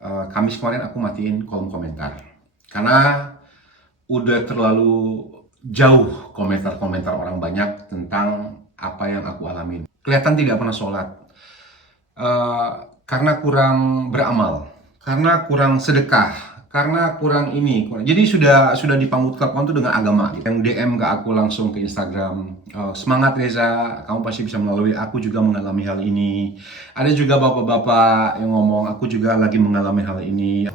Kamis kemarin aku matiin kolom komentar karena udah terlalu jauh komentar-komentar orang banyak tentang apa yang aku alamin. Kelihatan tidak pernah sholat, karena kurang beramal, karena kurang sedekah, karena kurang ini. Jadi sudah dipangutkan tuh dengan agama. Yang DM ke aku langsung ke Instagram, semangat Reza, kamu pasti bisa melalui. Aku juga mengalami hal ini. Ada juga bapak-bapak yang ngomong, aku juga lagi mengalami hal ini.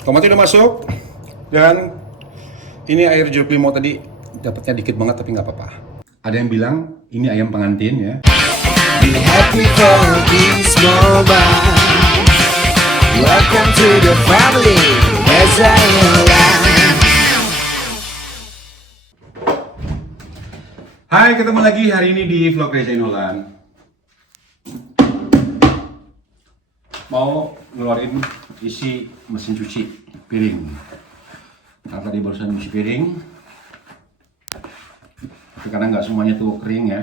Tomatnya udah masuk dan ini air jeruk limau tadi dapatnya dikit banget tapi nggak apa-apa. Ada yang bilang ini ayam pengantin ya. Be happy for this moment. Welcome to the family, Reza Nolan. Hai, ketemu lagi hari ini di vlog Reza Nolan. Mau ngeluarin isi mesin cuci piring. Nah, tadi barusan cuci piring. Tapi karena nggak semuanya tuh kering ya,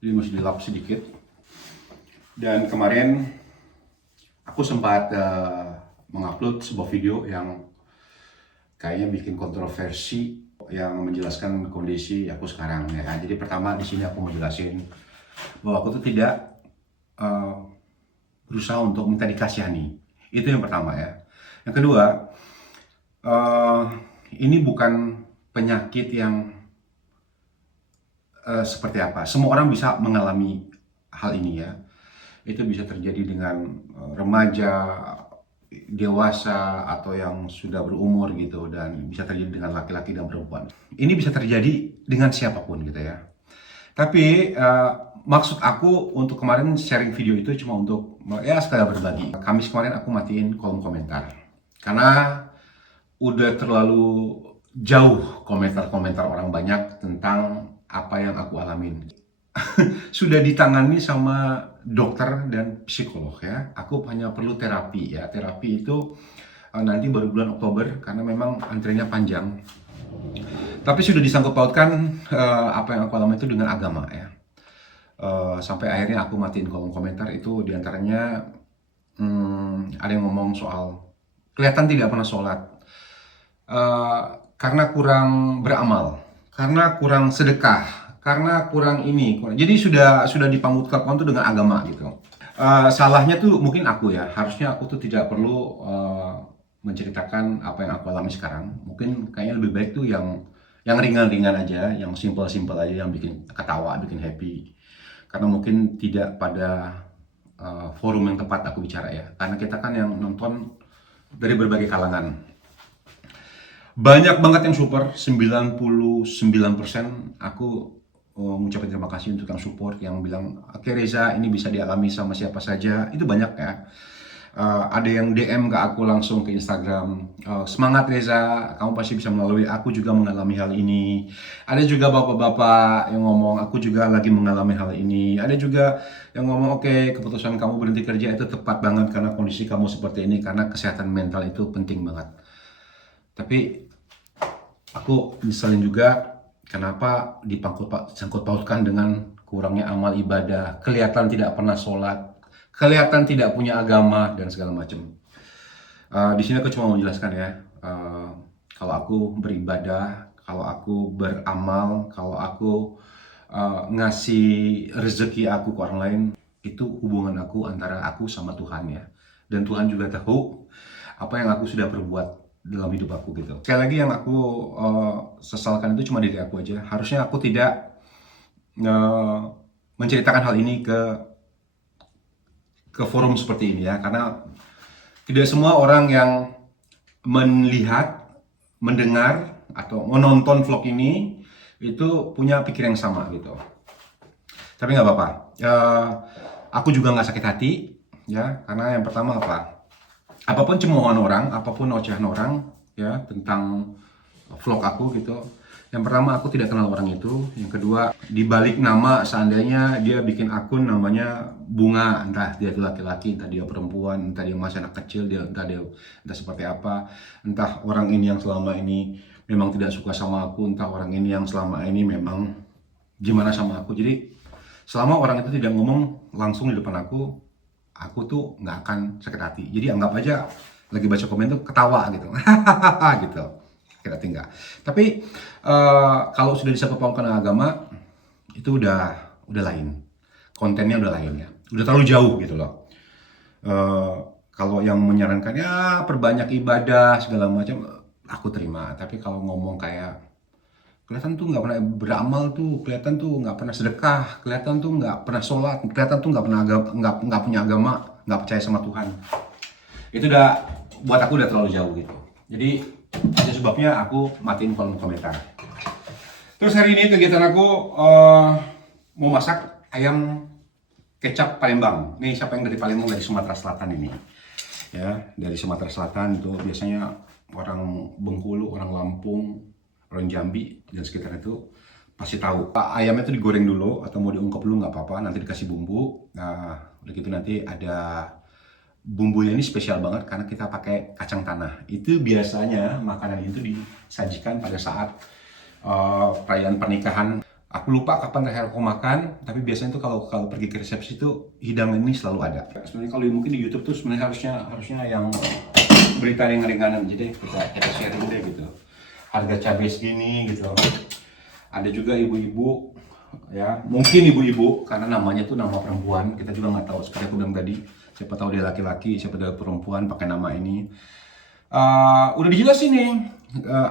jadi masih dilap sedikit. Dan kemarin aku sempat mengupload sebuah video yang kayaknya bikin kontroversi, yang menjelaskan kondisi aku sekarang ya. Jadi pertama di sini aku mau jelasin bahwa aku tuh tidak berusaha untuk minta dikasihani. Itu yang pertama ya. Yang kedua, ini bukan penyakit yang seperti apa. Semua orang bisa mengalami hal ini ya. Itu bisa terjadi dengan remaja, dewasa, atau yang sudah berumur gitu, dan bisa terjadi dengan laki-laki dan perempuan. Ini bisa terjadi dengan siapapun gitu ya. Tapi maksud aku untuk kemarin sharing video itu cuma untuk ya sekadar berbagi. Kamis kemarin aku matiin kolom komentar karena udah terlalu jauh komentar-komentar orang banyak tentang apa yang aku alamin. Sudah ditangani sama dokter dan psikolog ya. Aku hanya perlu terapi ya. Terapi itu nanti baru bulan Oktober karena memang antrinya panjang. Tapi sudah disangkut pautkan apa yang aku alami itu dengan agama ya. Sampai akhirnya aku matiin kolom komentar itu, diantaranya ada yang ngomong soal kelihatan tidak pernah sholat, karena kurang beramal, karena kurang sedekah, karena kurang ini. Jadi sudah dipangutkan tuh dengan agama gitu. Salahnya tuh mungkin aku ya. Harusnya aku tuh tidak perlu menceritakan apa yang aku alami sekarang. Mungkin kayaknya lebih baik tuh yang ringan-ringan aja, yang simple-simple aja, yang bikin ketawa, bikin happy. Karena mungkin tidak pada forum yang tepat aku bicara ya. Karena kita kan yang nonton dari berbagai kalangan. Banyak banget yang super, 99% aku mengucapkan terima kasih untuk yang support, yang bilang, oke Reza, ini bisa dialami sama siapa saja. Itu banyak ya. Ada yang DM ke aku langsung ke Instagram, semangat Reza, kamu pasti bisa melalui. Aku juga mengalami hal ini. Ada juga bapak-bapak yang ngomong, aku juga lagi mengalami hal ini. Ada juga yang ngomong, oke, keputusan kamu berhenti kerja itu tepat banget karena kondisi kamu seperti ini, karena kesehatan mental itu penting banget. Tapi aku nyeselin juga kenapa disangkut pautkan dengan kurangnya amal ibadah, kelihatan tidak pernah sholat, kelihatan tidak punya agama, dan segala macam. Di sini aku cuma mau menjelaskan ya, kalau aku beribadah, kalau aku beramal, kalau aku ngasih rezeki aku ke orang lain, itu hubungan aku antara aku sama Tuhan ya. Dan Tuhan juga tahu apa yang aku sudah perbuat dalam hidup aku gitu. Sekali lagi, yang aku sesalkan itu cuma diri aku aja. Harusnya aku tidak menceritakan hal ini ke forum seperti ini ya, karena tidak semua orang yang melihat, mendengar, atau menonton vlog ini itu punya pikiran yang sama gitu. Tapi nggak apa-apa, aku juga nggak sakit hati ya, karena yang pertama apapun cemoohan orang, apapun ocehan orang ya tentang vlog aku gitu. Yang pertama, aku tidak kenal orang itu. Yang kedua, di balik nama, seandainya dia bikin akun namanya Bunga, entah dia laki-laki, entah dia perempuan, entah dia masih anak kecil, entah seperti apa, entah orang ini yang selama ini memang tidak suka sama aku, entah orang ini yang selama ini memang gimana sama aku. Jadi selama orang itu tidak ngomong langsung di depan aku, aku tuh nggak akan sakit hati. Jadi anggap aja lagi baca komen tuh ketawa gitu, gitu. Sakit hati nggak. Tapi kalau sudah disangkut pautkan dengan agama, itu udah lain. Kontennya udah lain ya. Udah terlalu jauh gitu loh. Eh, Kalau yang menyarankan ya perbanyak ibadah segala macam, aku terima. Tapi kalau ngomong kayak kelihatan tuh nggak pernah beramal tuh, kelihatan tuh nggak pernah sedekah, kelihatan tuh nggak pernah sholat, kelihatan tuh nggak pernah nggak punya agama, nggak percaya sama Tuhan. Itu udah buat aku udah terlalu jauh gitu. Jadi itu sebabnya aku matiin kolom komentar. Terus hari ini kegiatan aku mau masak ayam kecap Palembang. Nih siapa yang dari Palembang, dari Sumatera Selatan ini? Ya, dari Sumatera Selatan itu biasanya orang Bengkulu, orang Lampung, orang Jambi dan sekitar itu pasti tahu. Ayamnya itu digoreng dulu atau mau diungkep dulu nggak apa-apa, nanti dikasih bumbu. Nah, udah gitu nanti ada bumbunya ini spesial banget karena kita pakai kacang tanah. Itu biasanya makanan itu disajikan pada saat perayaan pernikahan. Aku lupa kapan terakhir aku makan, tapi biasanya tuh kalau pergi ke resepsi itu hidangan ini selalu ada. Sebenarnya kalau mungkin di YouTube tuh sebenarnya harusnya yang berita ringan-ringanan, jadi kita sharing deh gitu. Harga cabai segini gitu. Ada juga ibu-ibu ya, mungkin ibu-ibu karena namanya tuh nama perempuan, kita juga nggak tahu seperti aku bilang tadi. Siapa tahu dia laki-laki, siapa tahu perempuan pakai nama ini. Udah dijelasin nih,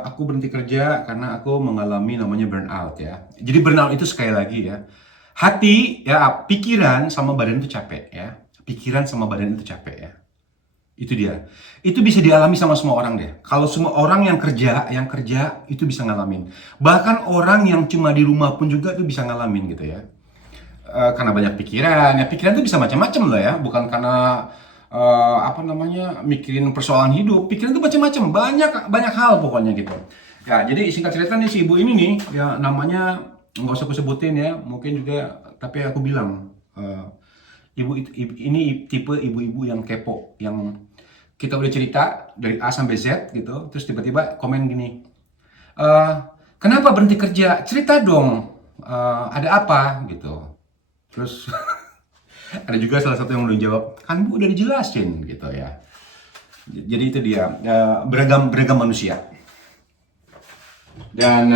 aku berhenti kerja karena aku mengalami namanya burnout ya. Jadi burnout itu sekali lagi ya, hati ya, pikiran sama badan itu capek ya. Pikiran sama badan itu capek ya. Itu dia. Itu bisa dialami sama semua orang deh. Kalau semua orang yang kerja itu bisa ngalamin. Bahkan orang yang cuma di rumah pun juga itu bisa ngalamin gitu ya. Karena banyak pikiran. Ya pikiran itu bisa macam-macam loh ya. Bukan karena mikirin persoalan hidup. Pikiran itu macam-macam. Banyak hal pokoknya gitu. Ya, jadi singkat cerita nih si ibu ini nih, ya namanya nggak usah aku sebutin ya. Mungkin juga, tapi aku bilang ini tipe ibu-ibu yang kepo, yang kita udah cerita dari A sampai Z gitu, terus tiba-tiba komen gini, kenapa berhenti kerja? Cerita dong, ada apa gitu. Terus ada juga salah satu yang udah jawab, kan Bu udah dijelasin gitu ya. Jadi itu dia, beragam manusia. Dan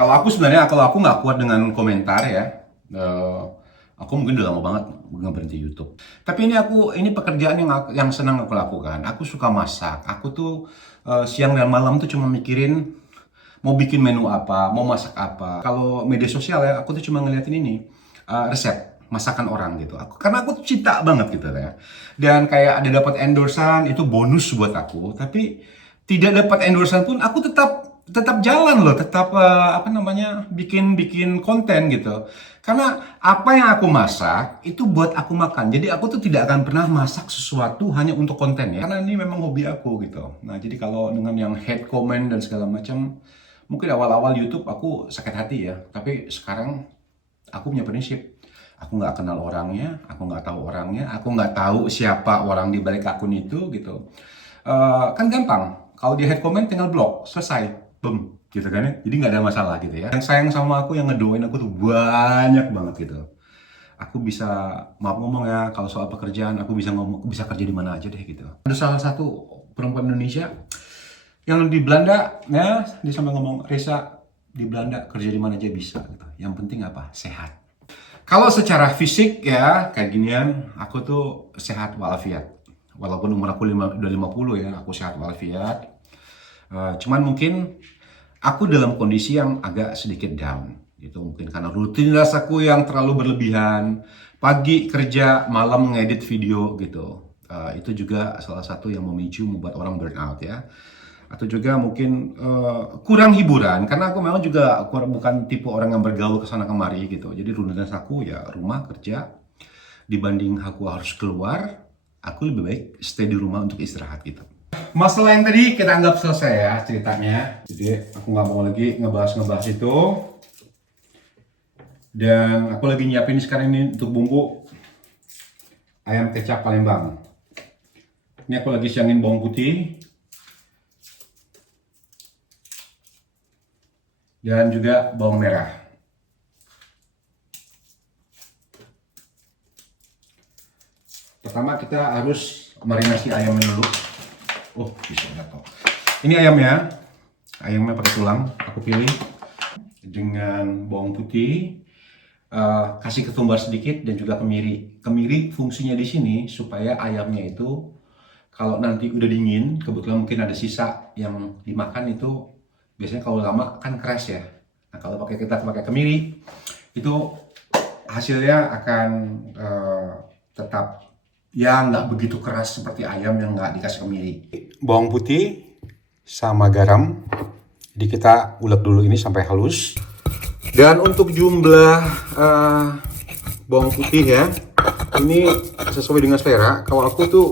kalau aku nggak kuat dengan komentar ya. Aku mungkin udah lama banget nggak berhenti YouTube. Tapi ini pekerjaan yang senang aku lakukan. Aku suka masak. Aku tuh siang dan malam tuh cuma mikirin mau bikin menu apa, mau masak apa. Kalau media sosial ya, aku tuh cuma ngeliatin ini resep masakan orang gitu. Karena aku tuh cinta banget gitu ya. Dan kayak ada dapat endorsan itu bonus buat aku. Tapi tidak dapat endorsan pun aku tetap jalan loh, tetap bikin konten gitu. Karena apa yang aku masak itu buat aku makan. Jadi aku tuh tidak akan pernah masak sesuatu hanya untuk konten ya. Karena ini memang hobi aku gitu. Nah, jadi kalau dengan yang hate comment dan segala macam, mungkin awal-awal YouTube aku sakit hati ya. Tapi sekarang aku punya prinsip. Aku nggak kenal orangnya, aku nggak tahu orangnya, aku nggak tahu siapa orang di balik akun itu gitu. Kan gampang. Kalau di hate comment tinggal blok, selesai, boom, gitu kan ya. Jadi nggak ada masalah gitu ya. Yang sayang sama aku, yang ngedoain aku tuh banyak banget gitu. Aku bisa, maaf ngomong ya, kalau soal pekerjaan aku bisa kerja di mana aja deh gitu. Ada salah satu perempuan Indonesia yang di Belanda ya, dia sampai ngomong, Reza, di Belanda kerja di mana aja bisa gitu. Yang penting apa? Sehat. Kalau secara fisik ya kayak ginian, aku tuh sehat walafiat. Walaupun umur aku udah 50 ya, aku sehat walafiat. Cuman mungkin aku dalam kondisi yang agak sedikit down. Gitu mungkin karena rutinitas aku yang terlalu berlebihan. Pagi kerja, malam ngedit video gitu. Itu juga salah satu yang memicu membuat orang burnout ya. Atau juga mungkin kurang hiburan karena aku memang juga bukan tipe orang yang bergaul kesana kemari gitu. Jadi rutinitas aku ya rumah kerja, dibanding aku harus keluar, aku lebih baik stay di rumah untuk istirahat gitu. Masalah yang tadi kita anggap selesai ya ceritanya. Jadi aku nggak mau lagi ngebahas itu. Dan aku lagi nyiapin sekarang ini untuk bumbu ayam kecap Palembang. Ini aku lagi siangin bawang putih dan juga bawang merah. Pertama kita harus marinasi ayamnya dulu. Oh, bisa jatuh. Ini ayamnya pakai tulang. Aku pilih dengan bawang putih, kasih ketumbar sedikit dan juga kemiri. Kemiri fungsinya di sini supaya ayamnya itu kalau nanti udah dingin, kebetulan mungkin ada sisa yang dimakan itu biasanya kalau lama kan keras ya. Nah kalau kita pakai kemiri itu hasilnya akan tetap ya nggak begitu keras seperti ayam yang nggak dikasih kemiri. Bawang putih sama garam, jadi kita ulek dulu ini sampai halus. Dan untuk jumlah bawang putih ya, ini sesuai dengan selera. Kalau aku tuh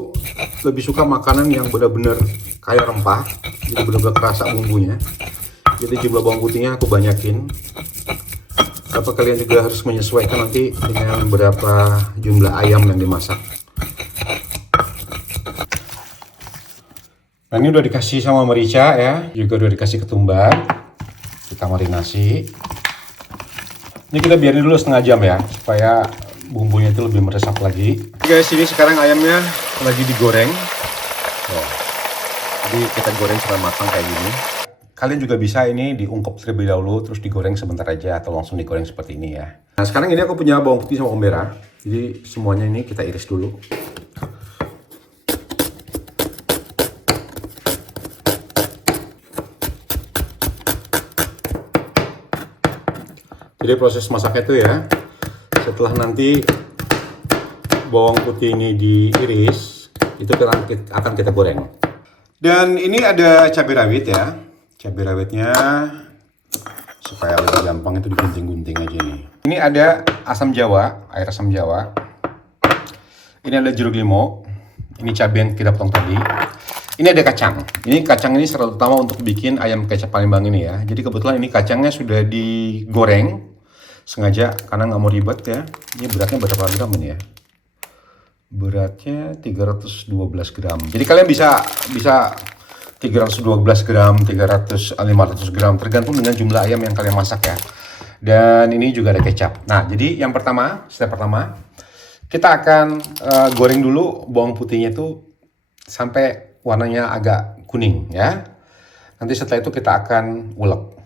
lebih suka makanan yang benar-benar kaya rempah, jadi benar-benar kerasa bumbunya. Jadi jumlah bawang putihnya aku banyakin. Apa kalian juga harus menyesuaikan nanti dengan berapa jumlah ayam yang dimasak. Nah ini udah dikasih sama merica ya, juga udah dikasih ketumbar. Kita marinasi. Ini kita biarin dulu setengah jam ya, supaya bumbunya itu lebih meresap lagi. Guys, ini sekarang ayamnya lagi digoreng. Jadi kita goreng sampai matang kayak gini. Kalian juga bisa ini diungkep terlebih dahulu, terus digoreng sebentar aja, atau langsung digoreng seperti ini ya. Nah sekarang ini aku punya bawang putih sama bawang merah. Jadi semuanya ini kita iris dulu. Jadi proses masaknya itu ya, setelah nanti bawang putih ini diiris, itu akan kita goreng. Dan ini ada cabai rawit ya. Cabai rawitnya supaya lebih gampang itu digunting-gunting aja nih. Ini ada asam jawa, air asam jawa. Ini ada jeruk limau. Ini cabai yang kita potong tadi. Ini ada kacang. Ini kacang ini syarat utama untuk bikin ayam kecap Palembang ini ya. Jadi kebetulan ini kacangnya sudah digoreng sengaja karena nggak mau ribet ya. Ini beratnya berapa gram ini ya? Beratnya 312 gram. Jadi kalian bisa 312 gram, 500 gram, tergantung dengan jumlah ayam yang kalian masak ya. Dan ini juga ada kecap. Nah, jadi yang pertama, step pertama, kita akan goreng dulu bawang putihnya itu sampai warnanya agak kuning ya. Nanti setelah itu kita akan ulek.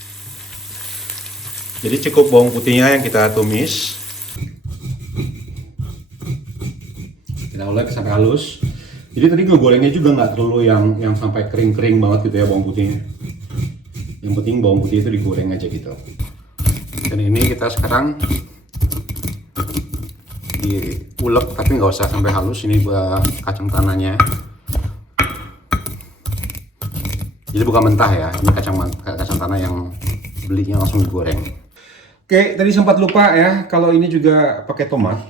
Jadi cukup bawang putihnya yang kita tumis. Kita ulek sampai halus. Jadi tadi ngegorengnya juga nggak terlalu yang sampai kering-kering banget gitu ya bawang putihnya. Yang penting bawang putih itu digoreng aja gitu. Dan ini kita sekarang diulek tapi nggak usah sampai halus. Ini buat kacang tanahnya. Jadi bukan mentah ya. Ini kacang tanah yang belinya langsung digoreng. Oke, tadi sempat lupa ya. Kalau ini juga pakai tomat.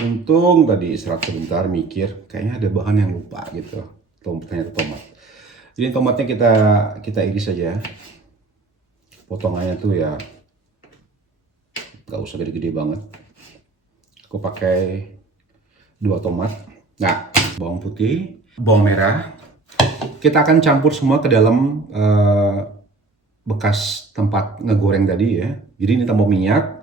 Untung tadi istirahat sebentar mikir, kayaknya ada bahan yang lupa gitu. Ternyata tomat. Jadi tomatnya kita iris saja. Potongannya tuh ya nggak usah gede-gede banget. Aku pakai 2 tomat. Nah, bawang putih, bawang merah. Kita akan campur semua ke dalam bekas tempat ngegoreng tadi ya. Jadi ini tambah minyak.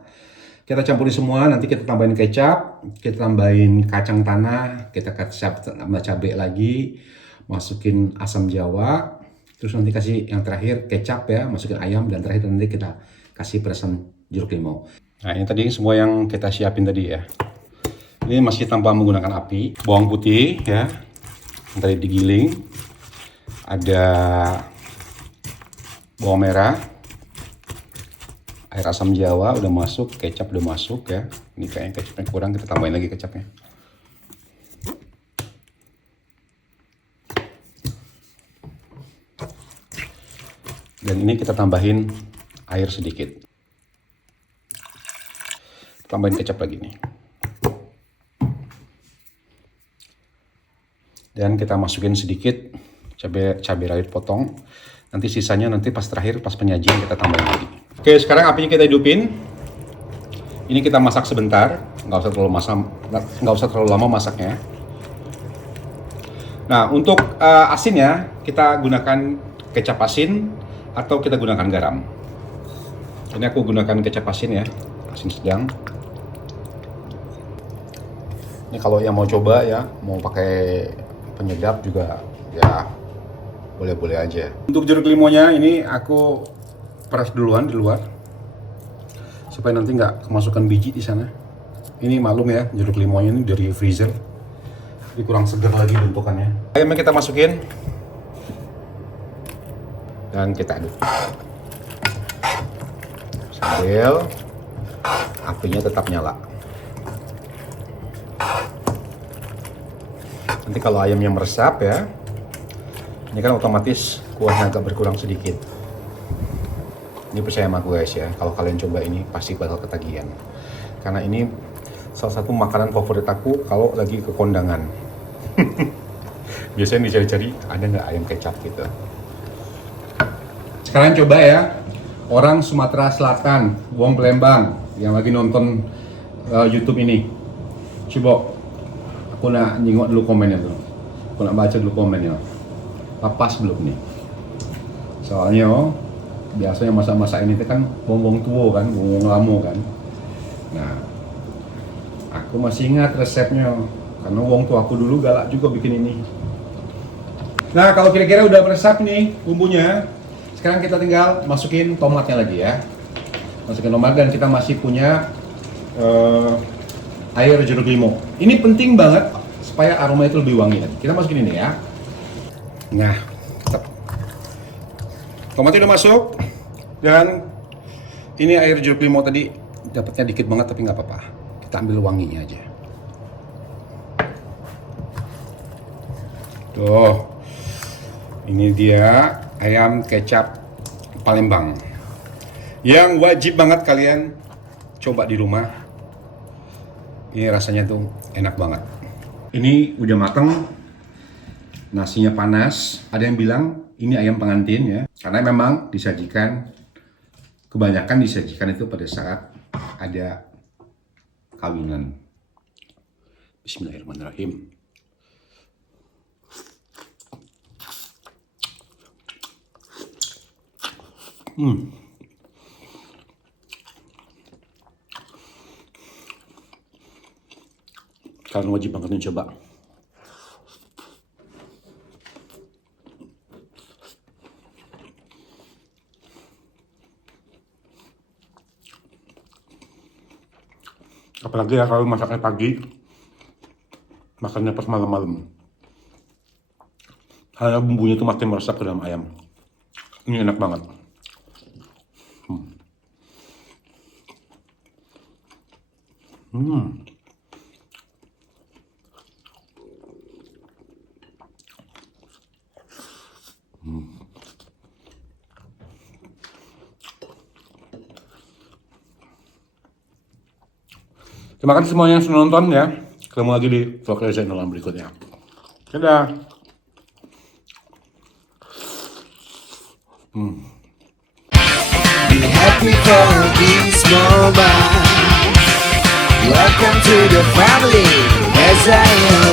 Kita campurin semua, nanti kita tambahin kecap, kita tambahin kacang tanah, kita tambah cabai lagi, masukin asam jawa, terus nanti kasih yang terakhir kecap ya, masukin ayam, dan terakhir nanti kita kasih perasan jeruk limau. Nah ini tadi semua yang kita siapin tadi ya. Ini masih tanpa menggunakan api. Bawang putih ya, yang tadi digiling, ada bawang merah, air asam jawa udah masuk, kecap udah masuk ya. Ini kayaknya kecapnya kurang, kita tambahin lagi kecapnya. Dan ini kita tambahin air sedikit. Tambahin kecap lagi nih. Dan kita masukin sedikit cabai rawit potong. Nanti sisanya nanti pas terakhir, pas penyajian kita tambahin lagi. Oke, sekarang apinya kita hidupin. Ini kita masak sebentar, nggak usah terlalu lama masaknya. Nah, untuk asinnya kita gunakan kecap asin atau kita gunakan garam. Ini aku gunakan kecap asin ya, asin sedang. Ini kalau yang mau coba ya, mau pakai penyedap juga ya boleh-boleh aja. Untuk jeruk limonya ini aku peras duluan di luar supaya nanti nggak kemasukan biji di sana. Ini malum ya, jeruk limonya ini dari freezer, jadi kurang segar lagi bentukannya. Ayamnya kita masukin dan kita aduk sambil apinya tetap nyala. Nanti kalau ayamnya meresap ya, ini kan otomatis kuahnya agak berkurang sedikit. Ini percaya sama gue guys ya, kalau kalian coba ini pasti bakal ketagihan. Karena ini salah satu makanan favorit aku kalau lagi ke kondangan. Biasanya dicari-cari ada nggak ayam kecap gitu. Sekarang coba ya, orang Sumatera Selatan, wong Palembang yang lagi nonton YouTube ini. Coba, aku nak nyingok dulu komennya tuh. Aku nak baca dulu komennya. Pas belum nih? Soalnya biasanya masa-masa ini tuh kan wong-wong tua kan, wong lama kan. Nah, aku masih ingat resepnya karena wong tua aku dulu galak juga bikin ini. Nah, kalau kira-kira udah meresap nih bumbunya, sekarang kita tinggal masukin tomatnya lagi ya. Masukin tomat dan kita masih punya air jeruk limau. Ini penting banget supaya aroma itu lebih wangi. Kita masukin ini ya. Nah, tomatnya udah masuk dan ini air jeruk limau tadi dapatnya dikit banget tapi nggak apa-apa. Kita ambil wanginya aja. Tuh, ini dia ayam kecap Palembang yang wajib banget kalian coba di rumah. Ini rasanya tuh enak banget. Ini udah mateng, nasinya panas. Ada yang bilang ini ayam pengantin ya, karena memang kebanyakan disajikan itu pada saat ada kawinan. Bismillahirrahmanirrahim. Kalian wajib banget mencoba. Apalagi ya kalau masaknya pagi, makannya pas malam-malam. Karena bumbunya itu makin meresap ke dalam ayam. Ini enak banget. Terima kasih semuanya yang sudah nonton ya. Ketemu lagi di vlog Reza Inolan berikutnya. Dadah. Be happy for this moment. Welcome to the family as I am.